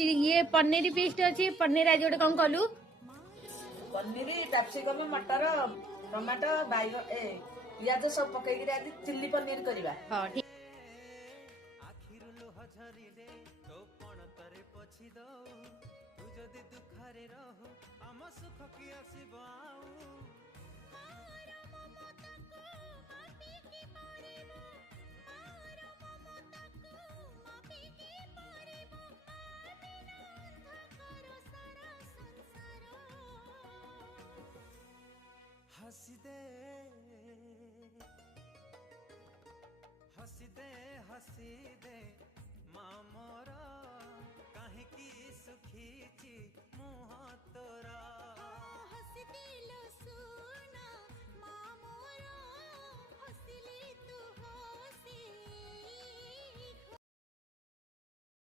ये पनीर पीस्ट अच्छी पनीर आज गोटे कौन कलु पनीर कैप्सिकम मटर टमाटो बैगन पियाज सब पकईकि आज चिल्ली पनीर करवा। हाँ ठीक हसी दे हसी दे हसी दे